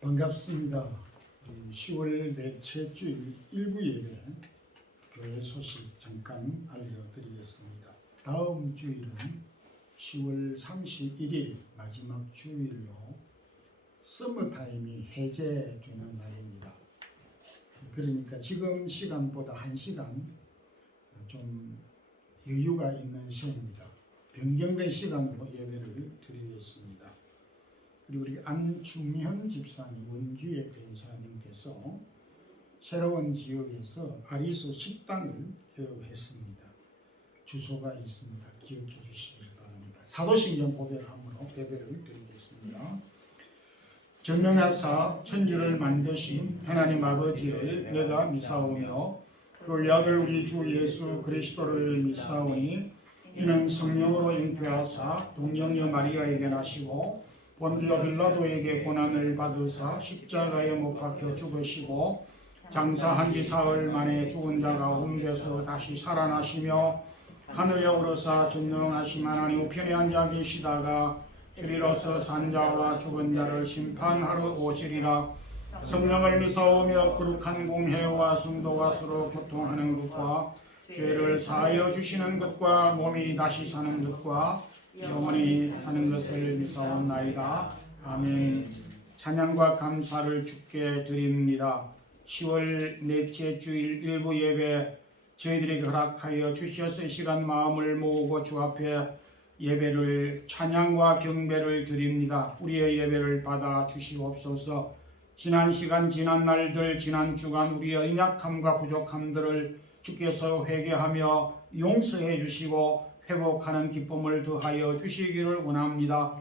반갑습니다. 10월 넷째 주일 일부 예배 교회 소식 잠깐 알려드리겠습니다. 다음 주일은 10월 31일 마지막 주일로 서머타임이 해제되는 날입니다. 그러니까 지금 시간보다 1시간 좀 여유가 있는 시간입니다. 변경된 시간으로 예배를 드리겠습니다. 그리고 우리 안충현 집사님, 원주의 변사님께서 새로운 지역에서 아리수 식당을 개업했습니다. 주소가 있습니다. 기억해 주시길 바랍니다. 사도신경 고백함으로 예배를 드리겠습니다. 전능하사 천지를 만드신 하나님 아버지를 내가 미사오며 그 아들 우리 주 예수 그리스도를 미사오니 이는 성령으로 잉태하사 동정녀 마리아에게 나시고 본디오 빌라도에게 고난을 받으사 십자가에 못 박혀 죽으시고 장사한 지 사흘 만에 죽은 자 가운데서 다시 살아나시며 하늘에 오르사 전능하신 하나님 우편에 앉아 계시다가 주리로서 산 자와 죽은 자를 심판하러 오시리라. 성령을 미사오며 거룩한 공회와 성도가 서로 교통하는 것과 죄를 사하여 주시는 것과 몸이 다시 사는 것과 영원히 사는 것을 미사옵나이다. 아멘. 찬양과 감사를 주께 드립니다. 10월 넷째 주일 일부 예배 저희들에게 허락하여 주셔서 이 시간 마음을 모으고 주 앞에 예배를 찬양과 경배를 드립니다. 우리의 예배를 받아 주시옵소서. 지난 시간 지난 날들 지난 주간 우리의 연약함과 부족함들을 주께서 회개하며 용서해 주시고 회복하는 기쁨을 더하여 주시기를 원합니다.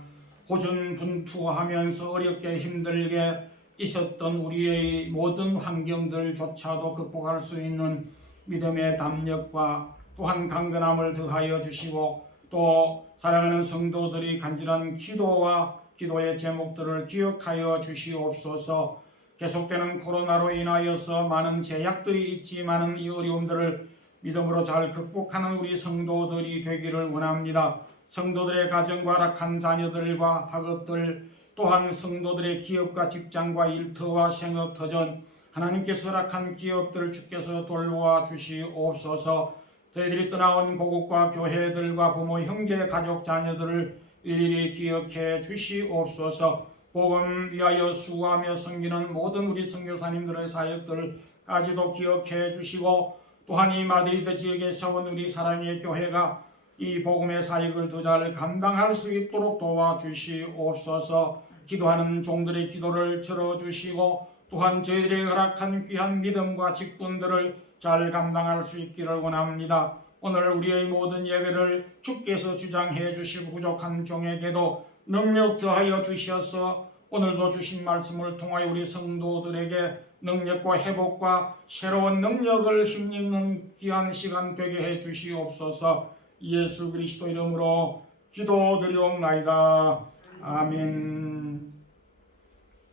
고전분투하면서 어렵게 힘들게 있었던 우리의 모든 환경들조차도 극복할 수 있는 믿음의 담력과 또한 강건함을 더하여 주시고 또 사랑하는 성도들이 간절한 기도와 기도의 제목들을 기억하여 주시옵소서. 계속되는 코로나로 인하여서 많은 제약들이 있지만은 이 어려움들을 믿음으로 잘 극복하는 우리 성도들이 되기를 원합니다. 성도들의 가정과 악한 자녀들과 학업들 또한 성도들의 기업과 직장과 일터와 생업터전 하나님께서 허락한 기업들을 주께서 돌보아 주시옵소서. 저희들이 떠나온 고국과 교회들과 부모, 형제, 가족, 자녀들을 일일이 기억해 주시옵소서. 복음 위하여 수고하며 섬기는 모든 우리 선교사님들의 사역들까지도 기억해 주시고 또한 이 마드리드 지역에 세운 우리 사랑의 교회가 이 복음의 사역을 더 잘 감당할 수 있도록 도와주시옵소서. 기도하는 종들의 기도를 들어주시고 또한 저희들의 허락한 귀한 믿음과 직분들을 잘 감당할 수 있기를 원합니다. 오늘 우리의 모든 예배를 주께서 주장해 주시고 부족한 종에게도 능력 더하여 주셔서 오늘도 주신 말씀을 통하여 우리 성도들에게 능력과 회복과 새로운 능력을 힘입는 귀한 시간 되게 해 주시옵소서. 예수 그리스도 이름으로 기도드리옵나이다. 아멘.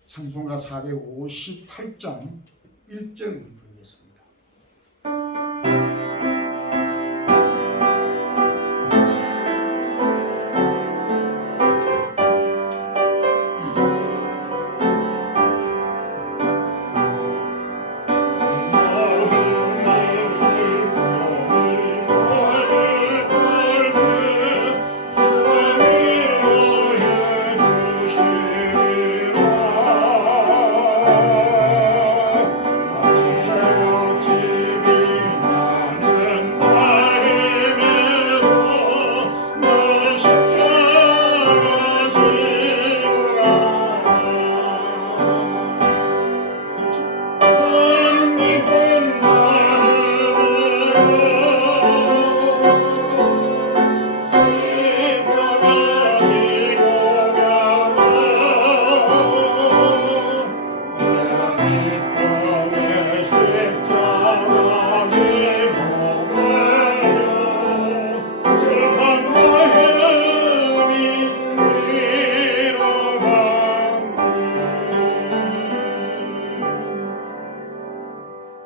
찬송가 458장 1절 부르겠습니다.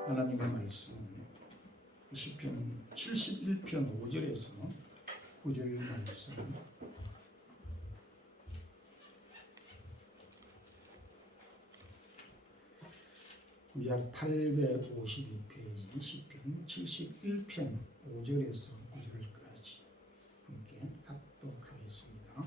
하나님의 말씀 시편 71편 5절에서 9절 말씀 구약 852페이지 시편 71편 5절에서 9절까지 함께 합독하겠습니다.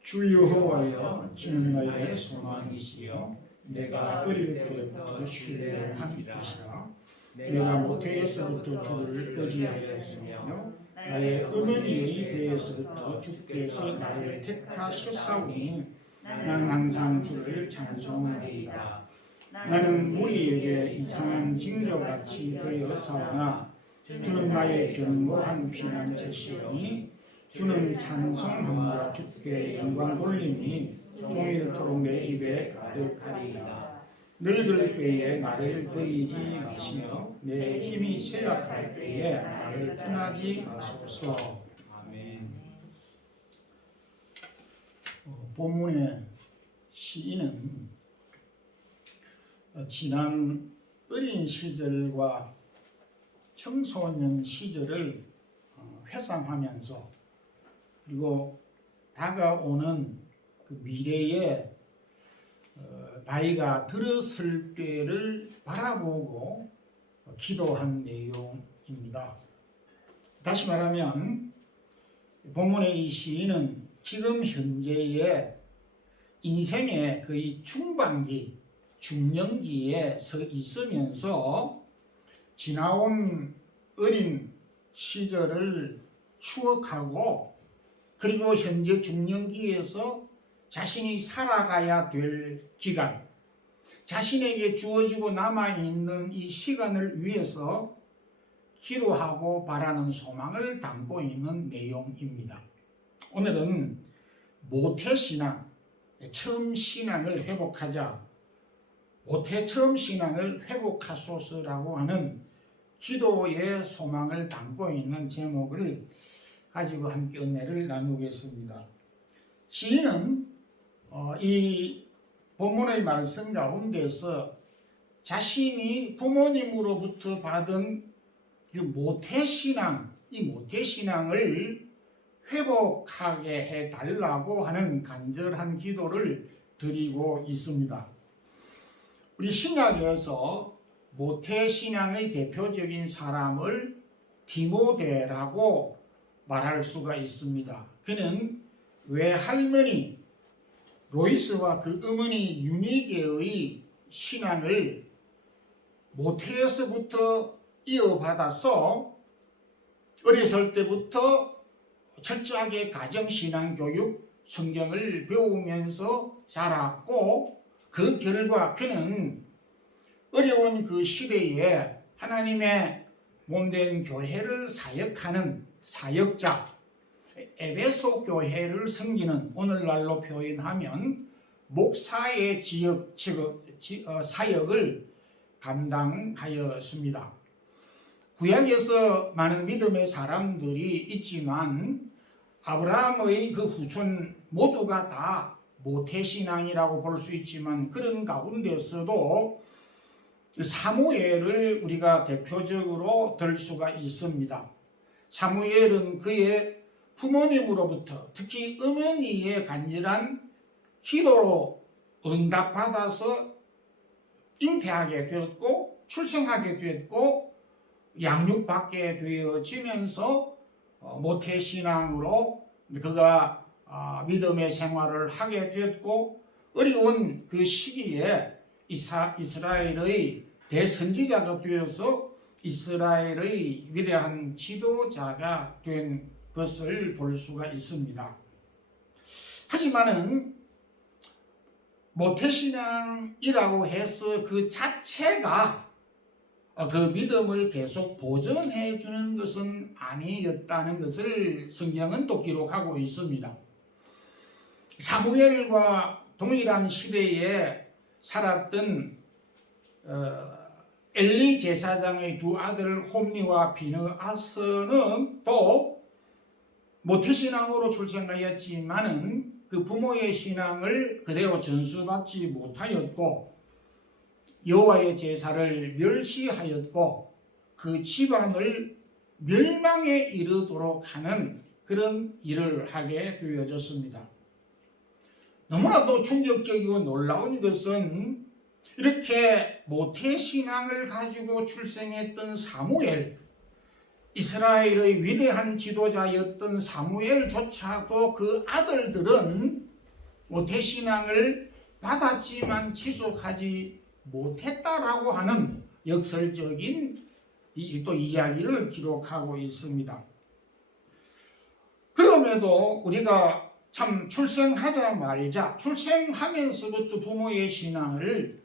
주 여호와여, 주는 나의 소망이시여, 내가 어릴 때부터 신뢰한 것이라. 내가 모태에서부터 주를 의지하였으며 나의 어머니의 배에서부터 주께서 나를 택하셨사오니 나는 항상 주를 찬송하리이다. 나는 무리에게 이상한 징조같이 되었사오나 주는 나의 견고한 피난처시니 주는 찬송함과 주께 영광 돌림이 종일토록 내 입에 가득하리라. 늙을 때에 나를 버리지 마시며 내 힘이 쇠약할 때에 나를 떠나지 마소서. 아멘. 본문의 시인은 지난 어린 시절과 청소년 시절을 회상하면서 그리고 다가오는 그 미래의 나이가 들었을 때를 바라보고 기도한 내용입니다. 다시 말하면 본문의 이 시인은 지금 현재의 인생의 거의 중반기, 중년기에 서 있으면서 지나온 어린 시절을 추억하고 그리고 현재 중년기에서 자신이 살아가야 될 기간, 자신에게 주어지고 남아있는 이 시간을 위해서 기도하고 바라는 소망을 담고 있는 내용입니다. 오늘은 모태신앙, 처음 신앙을 회복하자, 모태 처음 신앙을 회복하소서라고 하는 기도의 소망을 담고 있는 제목을 가지고 함께 은혜를 나누겠습니다. 시인은 이 본문의 말씀 가운데서 자신이 부모님으로부터 받은 이 모태신앙, 이 모태신앙을 회복하게 해달라고 하는 간절한 기도를 드리고 있습니다. 우리 신약에서 모태신앙의 대표적인 사람을 디모데라고 말할 수가 있습니다. 그는 외할머니 로이스와 그 어머니 유니게의 신앙을 모태에서부터 이어받아서 어렸을 때부터 철저하게 가정신앙 교육, 성경을 배우면서 자랐고 그 결과 그는 어려운 그 시대에 하나님의 몸된 교회를 사역하는 사역자, 에베소 교회를 섬기는, 오늘날로 표현하면 목사의 사역을 감당하였습니다. 구약에서 많은 믿음의 사람들이 있지만 아브라함의 그 후손 모두가 다 모태신앙이라고 볼 수 있지만 그런 가운데서도 사무엘을 우리가 대표적으로 들 수가 있습니다. 사무엘은 그의 부모님으로부터 특히 어머니의 간절한 기도로 응답받아서 잉태하게 되었고 출생하게 되었고 양육받게 되어지면서 모태신앙으로 그가 믿음의 생활을 하게 되었고 어려운 그 시기에 이스라엘의 대선지자가 되어서 이스라엘의 위대한 지도자가 된 것을 볼 수가 있습니다. 하지만은 모태신앙이라고 해서 그 자체가 그 믿음을 계속 보존해 주는 것은 아니었다는 것을 성경은 또 기록하고 있습니다. 사무엘과 동일한 시대에 살았던 엘리 제사장의 두 아들 홈니와 비느하스는 또 모태신앙으로 출생하였지만은 그 부모의 신앙을 그대로 전수받지 못하였고 여호와의 제사를 멸시하였고 그 집안을 멸망에 이르도록 하는 그런 일을 하게 되어졌습니다. 너무나도 충격적이고 놀라운 것은 이렇게 모태신앙을 가지고 출생했던 사무엘, 이스라엘의 위대한 지도자였던 사무엘조차도 그 아들들은 모태신앙을 받았지만 지속하지 못했다라고 하는 역설적인 또 이야기를 기록하고 있습니다. 그럼에도 우리가 참 출생하자마자 출생하면서부터 부모의 신앙을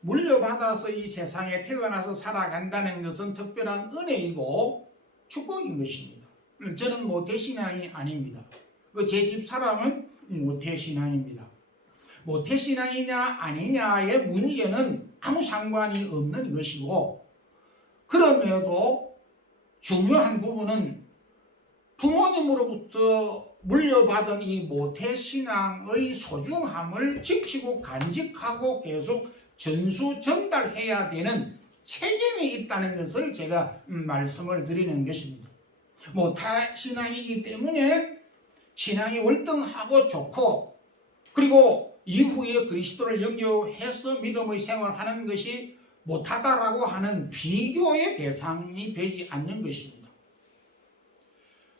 물려받아서 이 세상에 태어나서 살아간다는 것은 특별한 은혜이고 축복인 것입니다. 저는 모태신앙이 아닙니다. 제 집 사람은 모태신앙입니다. 모태신앙이냐 아니냐의 문제는 아무 상관이 없는 것이고, 그럼에도 중요한 부분은 부모님으로부터 물려받은 이 모태신앙의 소중함을 지키고 간직하고 계속 전수 전달해야 되는 책임이 있다는 것을 제가 말씀을 드리는 것입니다. 모태신앙이기 때문에 신앙이 월등하고 좋고, 그리고 이후에 그리스도를 영접해서 믿음의 생활을 하는 것이 못하다라고 하는 비교의 대상이 되지 않는 것입니다.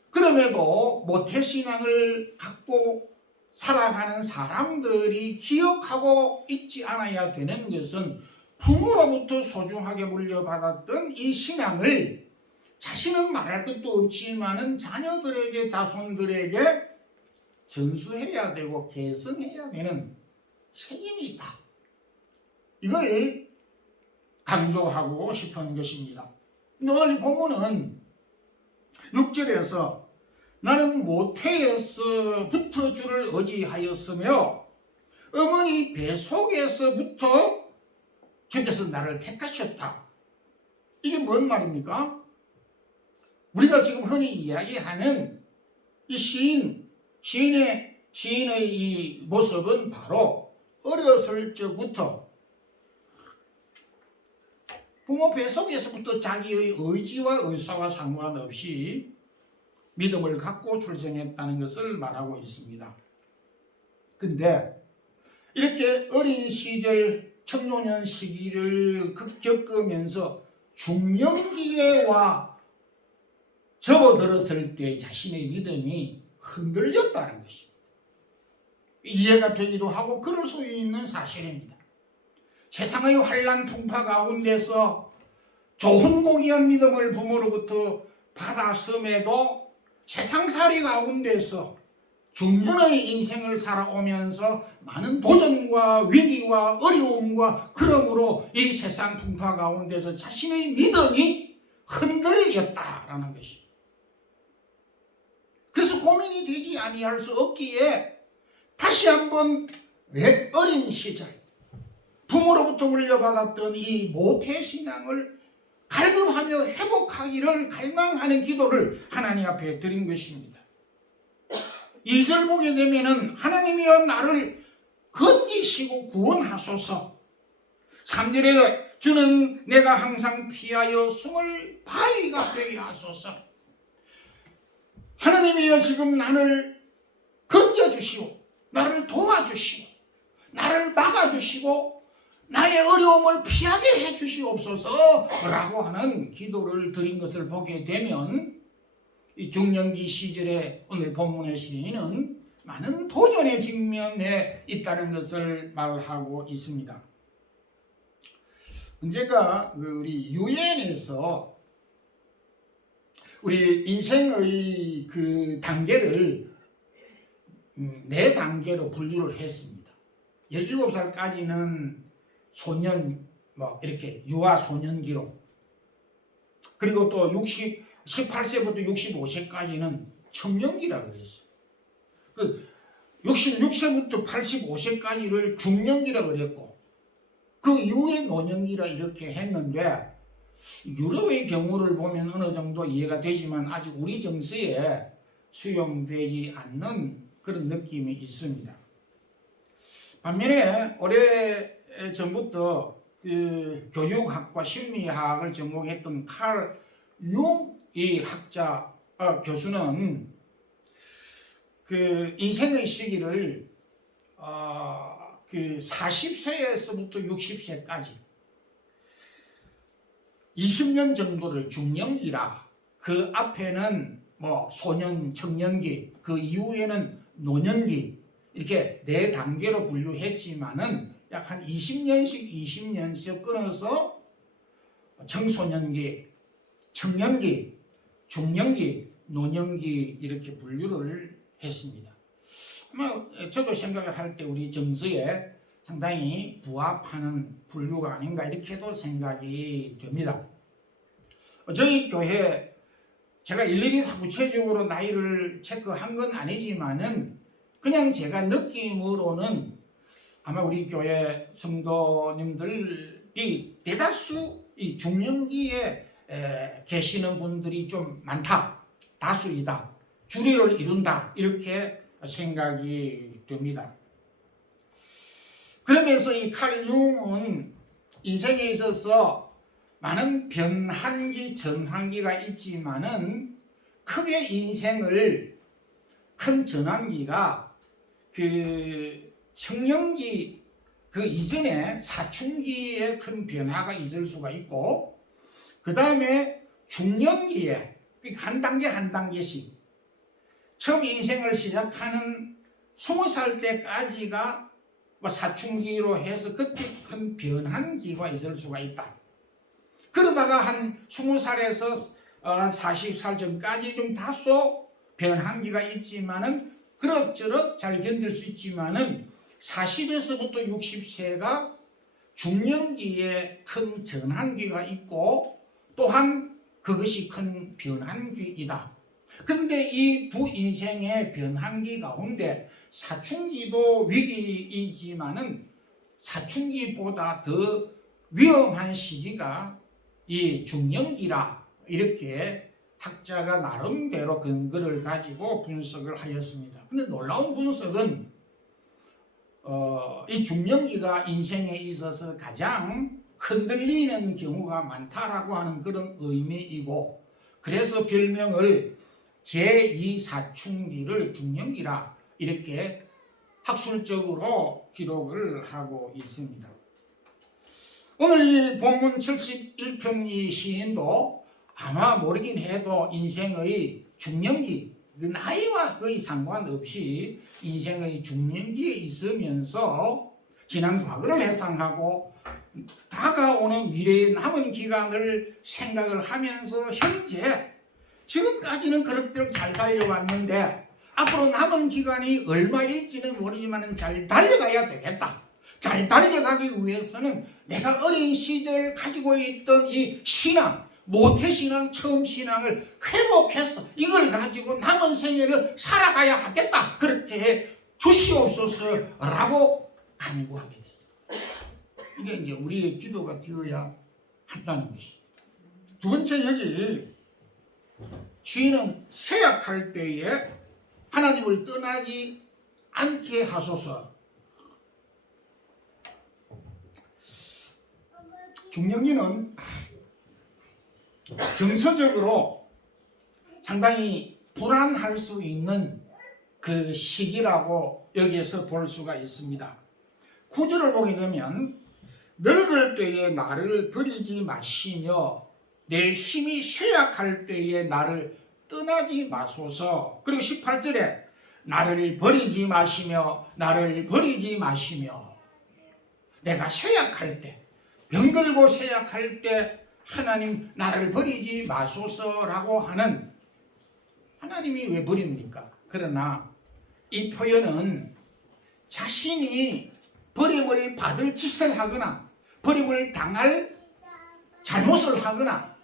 그럼에도 모태신앙을 갖고 살아가는 사람들이 기억하고 있지 않아야 되는 것은 부모로부터 소중하게 물려받았던 이 신앙을 자신은 말할 것도 없지만은 자녀들에게, 자손들에게 전수해야 되고 계승해야 되는 책임이 있다. 이걸 강조하고 싶은 것입니다. 오늘 이 본문은 6절에서 나는 모태에서부터 주를 의지하였으며 어머니 뱃속에서부터 주께서 나를 택하셨다. 이게 뭔 말입니까? 우리가 지금 흔히 이야기하는 이 시인의 이 모습은 바로 어렸을 적부터 부모 뱃속에서부터 자기의 의지와 의사와 상관없이 믿음을 갖고 출생했다는 것을 말하고 있습니다. 근데 이렇게 어린 시절 청소년 시기를 겪으면서 중년기에 와 접어들었을 때 자신의 믿음이 흔들렸다는 것입니다. 이해가 되기도 하고 그럴 수 있는 사실입니다. 세상의 환난 풍파 가운데서 좋은 고귀한 믿음을 부모로부터 받았음에도 세상살이 가운데서 중년의 인생을 살아오면서 많은 도전과 위기와 어려움과 그러므로 이 세상 풍파 가운데서 자신의 믿음이 흔들렸다라는 것입니다. 그래서 고민이 되지 아니할 수 없기에 다시 한번 어린 시절 부모로부터 물려받았던 이 모태신앙을 갈급하며 회복하기를 갈망하는 기도를 하나님 앞에 드린 것입니다. 2절 보게 되면은 하나님이여 나를 건지시고 구원하소서. 3절에 주는 내가 항상 피하여 숨을 바위가 되게 하소서. 하나님이여 지금 나를 건져주시오, 나를 도와주시오, 나를 막아주시고 나의 어려움을 피하게 해주시옵소서 라고 하는 기도를 드린 것을 보게 되면 이 중년기 시절에 오늘 본문의 시인은 많은 도전의 직면에 있다는 것을 말하고 있습니다. 언제가 우리 유엔에서 우리 인생의 그 단계를 4단계로 분류를 했습니다. 17살까지는 소년, 이렇게 유아 소년기로, 그리고 또 18세부터 65세까지는 청년기라고 그랬어요. 66세부터 85세까지를 중년기라고 그랬고, 그 이후에 노년기라 이렇게 했는데, 유럽의 경우를 보면 어느 정도 이해가 되지만 아직 우리 정서에 수용되지 않는 그런 느낌이 있습니다. 반면에 오래 전부터 그 교육학과 심리학을 전공했던 칼 융이 학자 교수는 그 인생의 시기를 그 40세에서부터 60세까지 20년 정도를 중년기라, 그 앞에는 뭐 소년, 청년기, 그 이후에는 노년기, 이렇게 네 단계로 분류했지만은 약 한 20년씩 끊어서 청소년기, 청년기, 중년기, 노년기 이렇게 분류를 했습니다. 아마 저도 생각을 할 때 우리 정서에 상당히 부합하는 분류가 아닌가 이렇게도 생각이 됩니다. 저희 교회 제가 일일이 구체적으로 나이를 체크한 건 아니지만은 그냥 제가 느낌으로는 아마 우리 교회 성도님들이 대다수 이 중년기에 계시는 분들이 좀 많다, 다수이다, 주류를 이룬다 이렇게 생각이 됩니다. 그러면서 이 칼 융은 인생에 있어서 많은 변환기, 전환기가 있지만은 크게 인생을 큰 전환기가 그 청년기 그 이전에 사춘기에 큰 변화가 있을 수가 있고, 그 다음에 중년기에 한 단계 한 단계씩 처음 인생을 시작하는 20살 때까지가 사춘기로 해서 그때 큰 변환기가 있을 수가 있다. 그러다가 한 20살에서 40살 전까지 좀 다소 변환기가 있지만은 그럭저럭 잘 견딜 수 있지만은 40에서부터 60세가 중년기에 큰 전환기가 있고 또한 그것이 큰 변환기이다. 그런데 이 두 인생의 변환기 가운데 사춘기도 위기이지만은 사춘기보다 더 위험한 시기가 이 중년기라, 이렇게 학자가 나름대로 근거를 가지고 분석을 하였습니다. 근데 놀라운 분석은 이 중년기가 인생에 있어서 가장 흔들리는 경우가 많다라고 하는 그런 의미이고, 그래서 별명을 제2사춘기를 중년기라 이렇게 학술적으로 기록을 하고 있습니다. 오늘 이 본문 71편 이 시인도 아마 모르긴 해도 인생의 중년기, 그 나이와 거의 상관없이 인생의 중년기에 있으면서 지난 과거를 회상하고 다가오는 미래의 남은 기간을 생각을 하면서 현재 지금까지는 그럭저럭 잘 달려왔는데 앞으로 남은 기간이 얼마일지는 모르지만 잘 달려가야 되겠다. 잘 달려가기 위해서는 내가 어린 시절 가지고 있던 이 신앙, 모태신앙, 처음 신앙을 회복해서 이걸 가지고 남은 생애를 살아가야 하겠다. 그렇게 해 주시옵소서라고 간구하게 돼요. 이게 이제 우리의 기도가 되어야 한다는 것입니다. 두 번째, 여기 주인은 세약할 때에 하나님을 떠나지 않게 하소서. 중년기는 정서적으로 상당히 불안할 수 있는 그 시기라고 여기에서 볼 수가 있습니다. 구절을 보게 되면 늙을 때에 나를 버리지 마시며 내 힘이 쇠약할 때에 나를 떠나지 마소서. 그리고 18절에 나를 버리지 마시며 나를 버리지 마시며, 내가 쇠약할 때, 병들고 쇠약할 때 하나님 나를 버리지 마소서라고 하는, 하나님이 왜 버립니까? 그러나 이 표현은 자신이 버림을 받을 짓을 하거나 버림을 당할 잘못을 하거나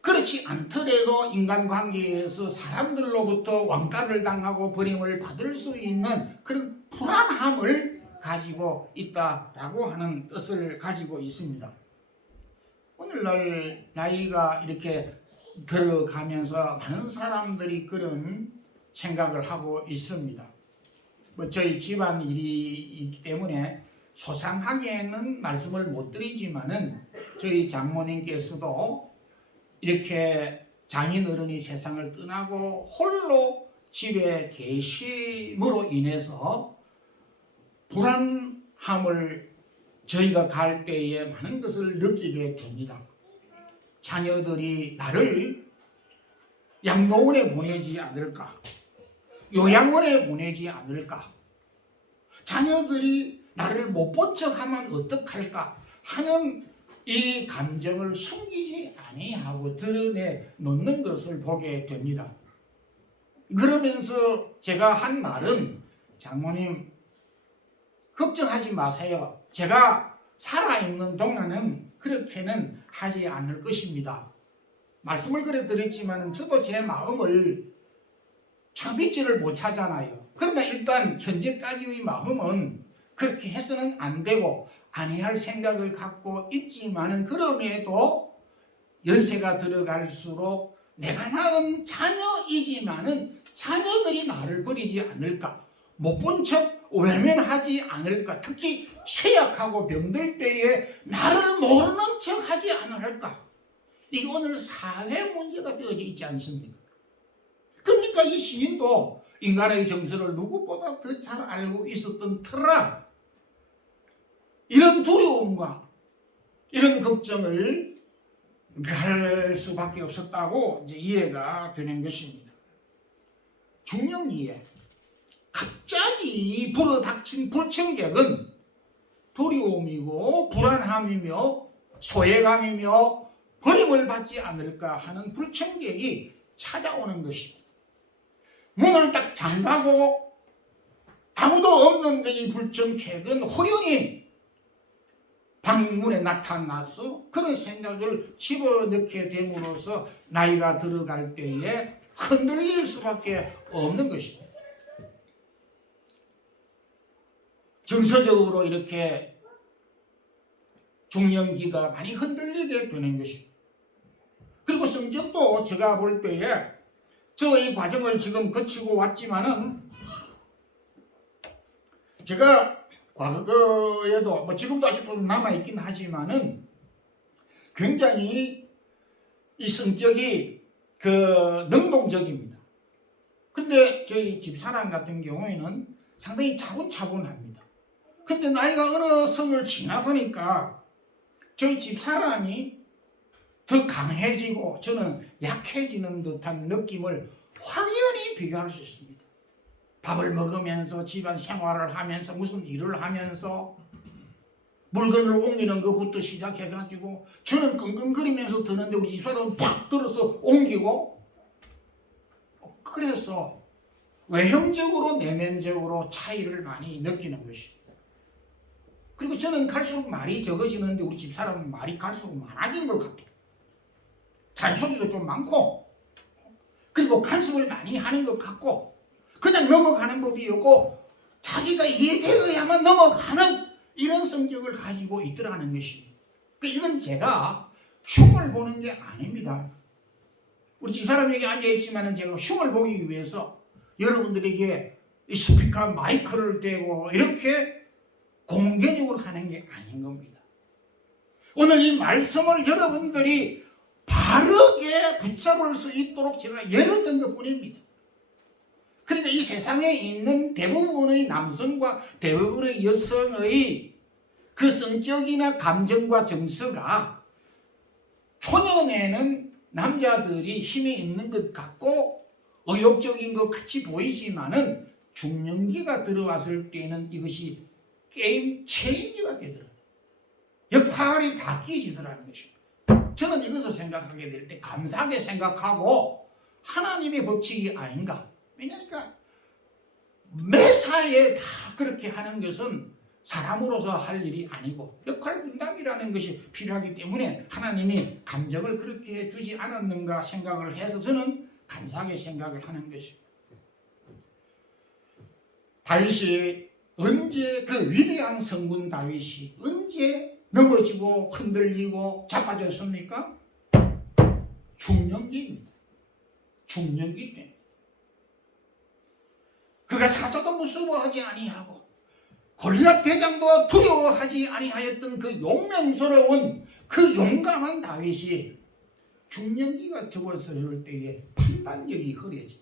그렇지 않더라도 인간관계에서 사람들로부터 왕따를 당하고 버림을 받을 수 있는 그런 불안함을 가지고 있다라고 하는 뜻을 가지고 있습니다. 오늘날 나이가 이렇게 들어가면서 많은 사람들이 그런 생각을 하고 있습니다. 저희 집안 일이 있기 때문에 소상하게는 말씀을 못 드리지만은 저희 장모님께서도 이렇게 장인어른이 세상을 떠나고 홀로 집에 계심으로 인해서 불안한 함을 저희가 갈 때에 많은 것을 느끼게 됩니다. 자녀들이 나를 양로원에 보내지 않을까? 요양원에 보내지 않을까? 자녀들이 나를 못 본 척하면 어떡할까 하는 이 감정을 숨기지 아니하고 드러내 놓는 것을 보게 됩니다. 그러면서 제가 한 말은, 장모님 걱정하지 마세요. 제가 살아있는 동안은 그렇게는 하지 않을 것입니다. 말씀을 그래 드렸지만 저도 제 마음을 참 믿지를 못하잖아요. 그러나 일단 현재까지의 마음은 그렇게 해서는 안 되고 아니할 생각을 갖고 있지만은, 그럼에도 연세가 들어갈수록 내가 낳은 자녀이지만은 자녀들이 나를 버리지 않을까, 못 본 척 외면하지 않을까, 특히 쇠약하고 병들 때에 나를 모르는 척 하지 않을까. 이게 오늘 사회 문제가 되어져 있지 않습니까? 그러니까 이 시인도 인간의 정서를 누구보다 더 잘 알고 있었던 터라 이런 두려움과 이런 걱정을 할 수밖에 없었다고 이제 이해가 되는 것입니다. 중령기에 갑자기 불어닥친 불청객은 두려움이고 불안함이며 소외감이며 버림을 받지 않을까 하는 불청객이 찾아오는 것입니다. 문을 딱 잠가고 아무도 없는데 이 불청객은 호련히 방문에 나타나서 그런 생각을 집어넣게 됨으로써 나이가 들어갈 때에 흔들릴 수밖에 없는 것입니다. 정서적으로 이렇게 중년기가 많이 흔들리게 되는 것입니다. 그리고 성격도 제가 볼 때에 저의 과정을 지금 거치고 왔지만은, 제가 과거에도 지금도 아직도 남아있긴 하지만은 굉장히 이 성격이 능동적입니다. 그런데 저희 집사람 같은 경우에는 상당히 차분차분합니다. 근데 나이가 어느 성을 지나가니까 저희 집사람이 더 강해지고 저는 약해지는 듯한 느낌을 확연히 비교할 수 있습니다. 밥을 먹으면서 집안 생활을 하면서 무슨 일을 하면서 물건을 옮기는 것부터 시작해가지고 저는 끙끙거리면서 드는데 우리 집사람은 팍 들어서 옮기고, 그래서 외형적으로 내면적으로 차이를 많이 느끼는 것입니다. 그리고 저는 갈수록 말이 적어지는데 우리 집사람은 말이 갈수록 많아진 것 같아요. 잔소리도 좀 많고, 그리고 간섭을 많이 하는 것 같고, 그냥 넘어가는 법이 없고 자기가 이해되어야만 넘어가는 이런 성격을 가지고 있더라는 것입니다. 이건 제가 흉을 보는 게 아닙니다. 우리 집사람에게 앉아있지만 제가 흉을 보기 위해서 여러분들에게 이 스피커 마이크를 대고 이렇게 공개적으로 하는 게 아닌 겁니다. 오늘 이 말씀을 여러분들이 바르게 붙잡을 수 있도록 제가 예를 든 것 뿐입니다. 그러니까 이 세상에 있는 대부분의 남성과 대부분의 여성의 그 성격이나 감정과 정서가 초년에는 남자들이 힘이 있는 것 같고 의욕적인 것 같이 보이지만은 중년기가 들어왔을 때는 이것이 게임 체인지가 되더라고요. 역할이 바뀌지더라는 것입니다. 저는 이것을 생각하게 될 때 감사하게 생각하고 하나님의 법칙이 아닌가. 왜냐니까 매사에 다 그렇게 하는 것은 사람으로서 할 일이 아니고 역할 분담이라는 것이 필요하기 때문에 하나님이 감정을 그렇게 해주지 않았는가 생각을 해서 저는 감사하게 생각을 하는 것입니다. 다윗이 언제, 그 위대한 성군 다윗이 언제 넘어지고 흔들리고 자빠졌습니까? 중년기입니다. 중년기 때 그가 사자도 무서워하지 아니하고 골리앗 대장도 두려워하지 아니하였던 그 용맹스러운 그 용감한 다윗이 중년기가 접어설 때에 판단력이 흐려져요.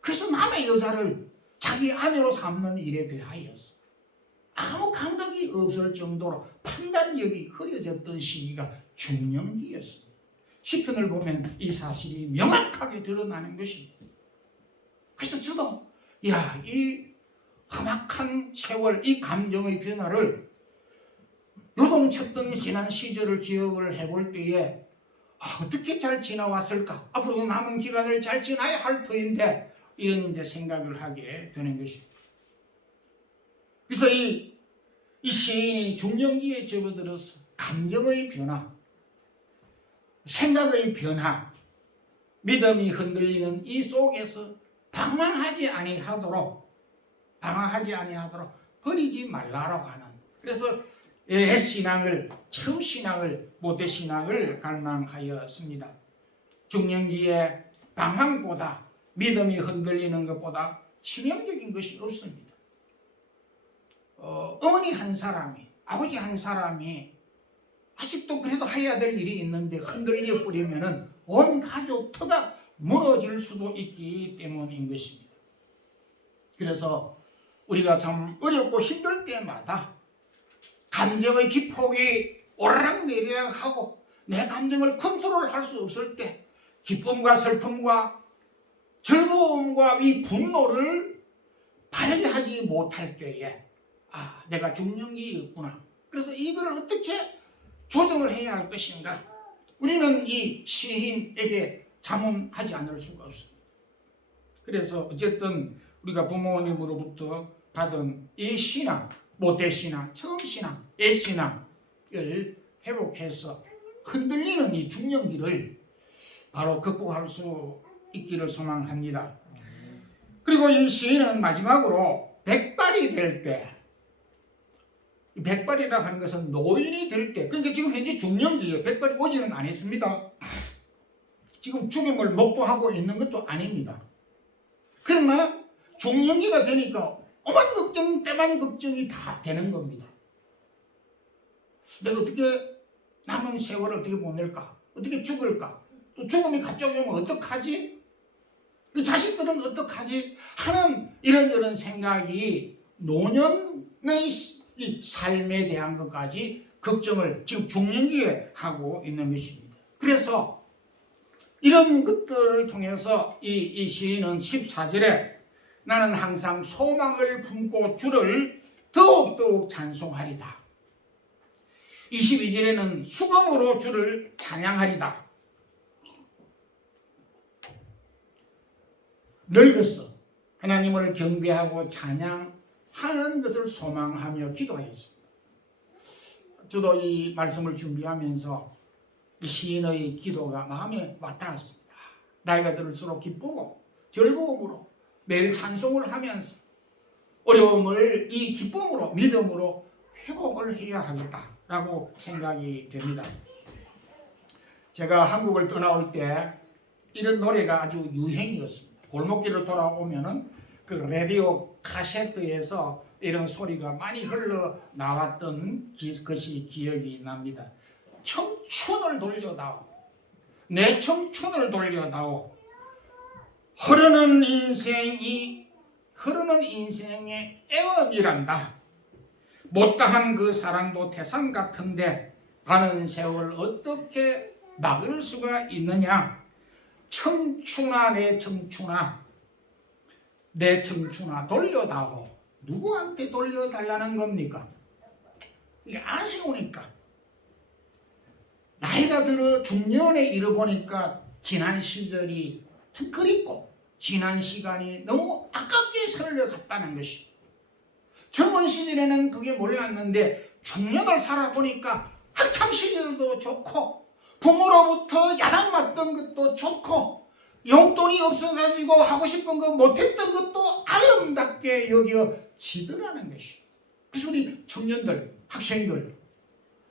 그래서 남의 여자를 자기 아내로 삼는 일에 대하여서 아무 감각이 없을 정도로 판단력이 흐려졌던 시기가 중년기였습니다. 시편을 보면 이 사실이 명확하게 드러나는 것입니다. 그래서 저도 이 험악한 세월, 이 감정의 변화를 요동쳤던 지난 시절을 기억을 해볼 때에 어떻게 잘 지나왔을까? 앞으로 남은 기간을 잘 지나야 할 터인데 이런 이제 생각을 하게 되는 것입니다. 그래서 이 시인이 중년기에 접어들어서 감정의 변화, 생각의 변화, 믿음이 흔들리는 이 속에서 방황하지 아니하도록 버리지 말라라고 하는, 그래서 옛신앙을, 처음신앙을, 모태신앙을 갈망하였습니다. 중년기에 방황보다, 믿음이 흔들리는 것보다 치명적인 것이 없습니다. 어머니 한 사람이, 아버지 한 사람이 아직도 그래도 해야 될 일이 있는데 흔들려 버리면은 온 가족 터가 무너질 수도 있기 때문인 것입니다. 그래서 우리가 참 어렵고 힘들 때마다 감정의 기폭이 오르락 내리락 하고 내 감정을 컨트롤할 수 없을 때 기쁨과 슬픔과 즐거움과 이 분노를 발휘하지 못할 때에 내가 중년기였구나. 그래서 이걸 어떻게 조정을 해야 할 것인가? 우리는 이 시인에게 자문하지 않을 수가 없습니다. 그래서 어쨌든 우리가 부모님으로부터 받은 이 신앙, 모태신앙, 처음신앙, 옛신앙을 회복해서 흔들리는 이 중년기를 바로 극복할 수 있기를 소망합니다. 그리고 이 시인은 마지막으로 백발이 될 때, 백발이라고 하는 것은 노인이 될 때, 그러니까 지금 현재 중년기예요. 백발이 오지는 않았습니다. 지금 죽임을 목도하고 있는 것도 아닙니다. 그러나 중년기가 되니까 오만 걱정, 때만 걱정이 다 되는 겁니다. 내가 어떻게 남은 세월을 어떻게 보낼까? 어떻게 죽을까? 또 죽음이 갑자기 오면 어떡하지? 그 자식들은 어떡하지? 하는 이런저런 생각이 노년의 이 삶에 대한 것까지 걱정을 지금 중년기에 하고 있는 것입니다. 그래서 이런 것들을 통해서 이 시인은 14절에 나는 항상 소망을 품고 주를 더욱더욱 찬송하리다. 22절에는 수금으로 주를 찬양하리다. 늙었어. 하나님을 경배하고 찬양하는 것을 소망하며 기도하였습니다. 저도 이 말씀을 준비하면서 이 시인의 기도가 마음에 와닿았습니다. 나이가 들수록 기쁘고 즐거움으로 매일 찬송을 하면서 어려움을 이 기쁨으로, 믿음으로 회복을 해야 하겠다라고 생각이 됩니다. 제가 한국을 떠나올 때 이런 노래가 아주 유행이었습니다. 골목길을 돌아오면은 그 라디오 카세트에서 이런 소리가 많이 흘러나왔던 것이 기억이 납니다. 청춘을 돌려다오, 내 청춘을 돌려다오. 흐르는 인생의 애원이란다. 못다한 그 사랑도 태산 같은데 가는 세월 어떻게 막을 수가 있느냐. 청춘아, 내 청춘아, 내 청춘아 돌려다오. 누구한테 돌려달라는 겁니까? 이게 아쉬우니까. 나이가 들어 중년에 이르보니까 지난 시절이 참 그립고 지난 시간이 너무 아깝게 흘러갔다는 것이. 젊은 시절에는 그게 몰랐는데 중년을 살아보니까 학창 시절도 좋고 부모로부터 야단맞던 것도 좋고 용돈이 없어가지고 하고 싶은 거 못했던 것도 아름답게 여겨지더라는 것이. 그래서 우리 청년들, 학생들,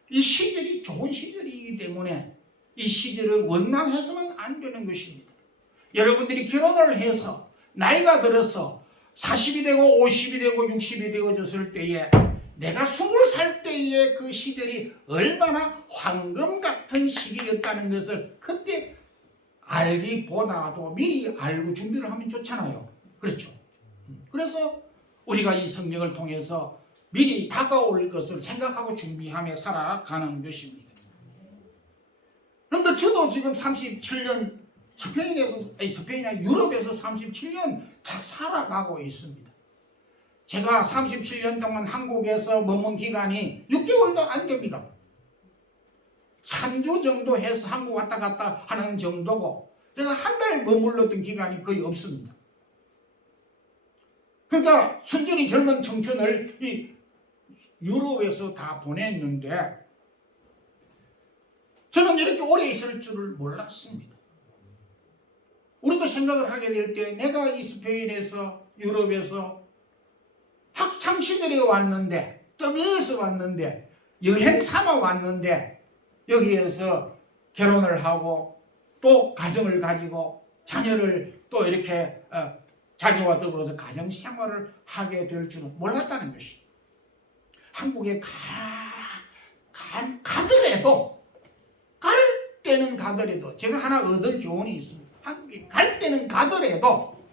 이 시절이 좋은 시절이기 때문에 이 시절을 원망해서는 안 되는 것입니다. 여러분들이 결혼을 해서 나이가 들어서 40이 되고 50이 되고 60이 되어졌을 때에 내가 20살 때의 그 시절이 얼마나 황금 같은 시기였다는 것을 그때 알기보다도 미리 알고 준비를 하면 좋잖아요. 그렇죠. 그래서 우리가 이 성경을 통해서 미리 다가올 것을 생각하고 준비하며 살아가는 것입니다. 그런데 저도 지금 37년 스페인이나 유럽에서 37년 잘 살아가고 있습니다. 제가 37년 동안 한국에서 머문 기간이 6개월도 안 됩니다. 3주 정도 해서 한국 왔다 갔다 하는 정도고, 제가 한 달 머물렀던 기간이 거의 없습니다. 그러니까 순전히 젊은 청춘을 이 유럽에서 다 보냈는데, 저는 이렇게 오래 있을 줄을 몰랐습니다. 우리도 생각을 하게 될 때, 내가 이 스페인에서 유럽에서 학창시절에 왔는데, 떠밀려서 왔는데, 여행 삼아 왔는데, 여기에서 결혼을 하고 또 가정을 가지고 자녀를 또 이렇게 자녀와 더불어서 가정 생활을 하게 될 줄은 몰랐다는 것이. 한국에 가더라도, 갈 때는 가더라도, 제가 하나 얻은 교훈이 있습니다. 한국에 갈 때는 가더라도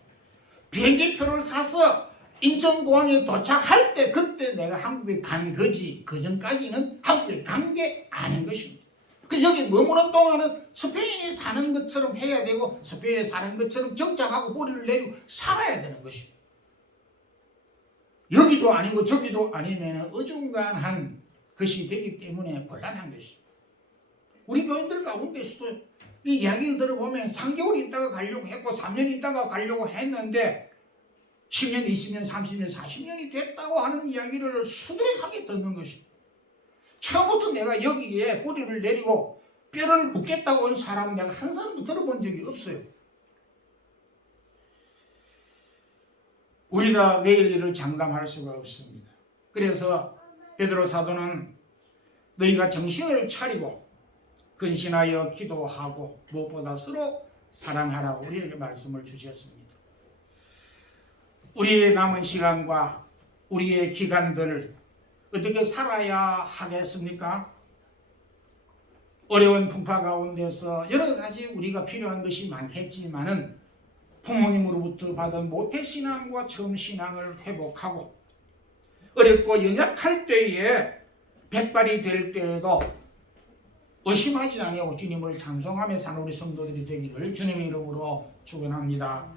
비행기표를 사서 인천공항에 도착할 때, 그때 내가 한국에 간 거지, 그 전까지는 한국에 간 게 아닌 것입니다. 여기 머무는 동안은 스페인에 사는 것처럼 해야 되고, 스페인에 사는 것처럼 정착하고 뿌리를 내리고 살아야 되는 것입니다. 여기도 아니고 저기도 아니면 어중간한 것이 되기 때문에 곤란한 것입니다. 우리 교인들 가운데서도 이 이야기를 들어보면 3개월 있다가 가려고 했고 3년 있다가 가려고 했는데 10년, 20년, 30년, 40년이 됐다고 하는 이야기를 수두룩하게 듣는 것입니다. 처음부터 내가 여기에 뿌리를 내리고 뼈를 묻겠다고 온 사람은 내가 한 사람도 들어본 적이 없어요. 우리가 매일 일을 장담할 수가 없습니다. 그래서 베드로 사도는 너희가 정신을 차리고 근신하여 기도하고 무엇보다 서로 사랑하라고 우리에게 말씀을 주셨습니다. 우리의 남은 시간과 우리의 기간들을 어떻게 살아야 하겠습니까? 어려운 풍파 가운데서 여러 가지 우리가 필요한 것이 많겠지만은 부모님으로부터 받은 모태신앙과 처음신앙을 회복하고, 어렵고 연약할 때에 백발이 될 때에도 의심하지 아니하고 주님을 찬송하며 사는 우리 성도들이 되기를 주님의 이름으로 축원합니다.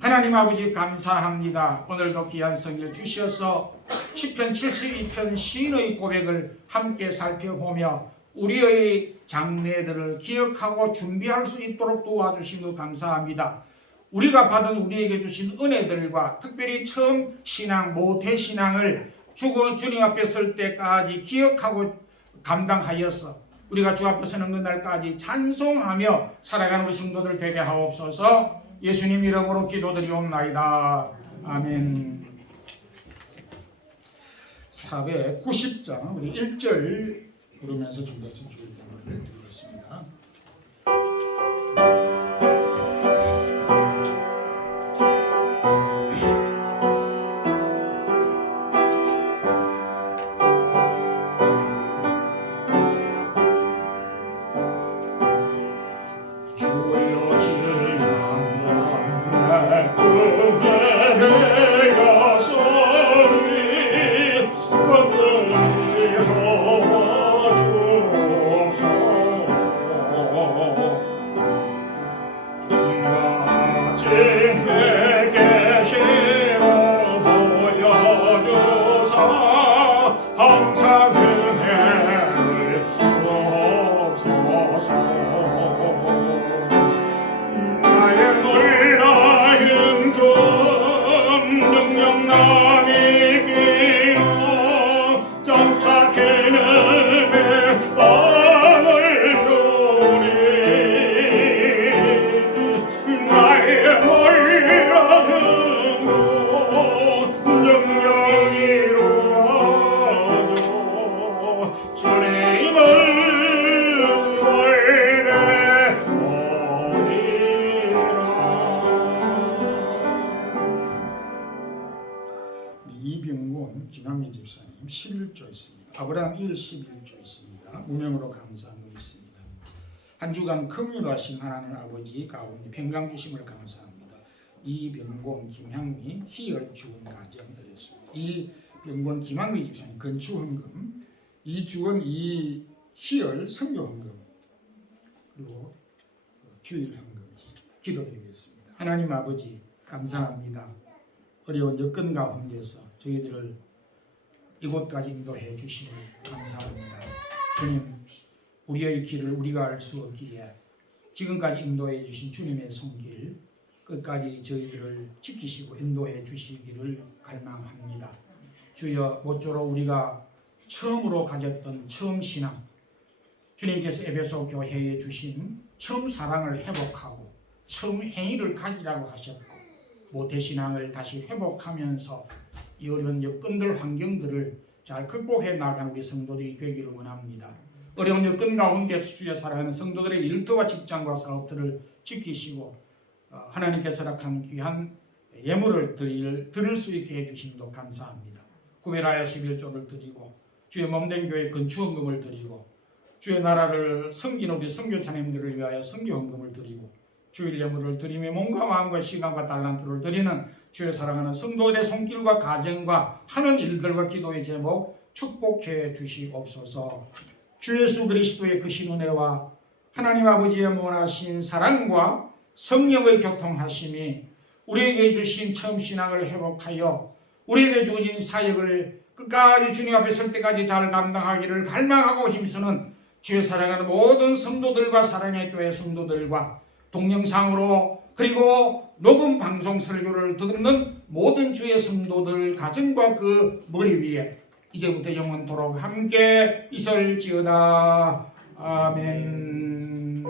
하나님 아버지 감사합니다. 오늘도 귀한 성경을 주셔서 시편 72편 시인의 고백을 함께 살펴보며 우리의 장래들을 기억하고 준비할 수 있도록 도와주신 것 감사합니다. 우리가 받은 우리에게 주신 은혜들과 특별히 처음 신앙, 모태신앙을 주님 앞에 설 때까지 기억하고 감당하여서 우리가 주 앞에 서는 그날까지 찬송하며 살아가는 우리 성도들 되게 하옵소서. 예수님 이름으로 기도드리옵나이다. 아멘. 490장 우리 1절 부르면서 준비해서 주일장을 드리겠습니다. 이병곤 김한민 집사님 11조 있습니다. 아브라함 1 11조 있습니다. 무명으로 감사함을 있습니다. 한 주간 긍휼하신 하나님 아버지 가운데 평강 주심을 감사합니다. 이병곤 김향미 희열 죽은 가정들이었습니다. 이 병권 김학미 집사님 건축헌금, 이주원 이희열 선교헌금, 그리고 주일헌금이 있습니다. 기도드리겠습니다. 하나님 아버지 감사합니다. 어려운 여건 가운데서 저희들을 이곳까지 인도해 주시니 감사합니다. 주님, 우리의 길을 우리가 알 수 없기에 지금까지 인도해 주신 주님의 손길 끝까지 저희들을 지키시고 인도해 주시기를 갈망합니다. 주여, 모쪼록 우리가 처음으로 가졌던 처음 신앙, 주님께서 에베소 교회에 주신 처음 사랑을 회복하고 처음 행위를 가지라고 하셨고 모태신앙을 다시 회복하면서 이 어려운 여건들 환경들을 잘 극복해 나가는 우리 성도들이 되기를 원합니다. 어려운 여건 가운데서 주여 살아가는 성도들의 일터와 직장과 사업들을 지키시고 하나님께서 허락한 귀한 예물을 드릴 수 있게 해주심도 감사합니다. 구별하여 11조를 드리고 주의 몸된 교회 건축헌금을 드리고 주의 나라를 섬기는 우리 선교사님들을 위하여 선교헌금을 드리고 주일 예물을 드리며 몸과 마음과 시간과 달란트를 드리는 주의 사랑하는 성도들의 손길과 가정과 하는 일들과 기도의 제목 축복해 주시옵소서. 주 예수 그리스도의 크신 은혜와 하나님 아버지의 무한하신 사랑과 성령의 교통하심이 우리에게 주신 처음 신앙을 회복하여 우리에게 주어진 사역을 끝까지 주님 앞에 설 때까지 잘 감당하기를 갈망하고 힘쓰는 주의 사랑하는 모든 성도들과 사랑의 교회 성도들과 동영상으로 그리고 녹음 방송 설교를 듣는 모든 주의 성도들 가정과 그 머리 위에 이제부터 영원토록 함께 있을지어다. 아멘.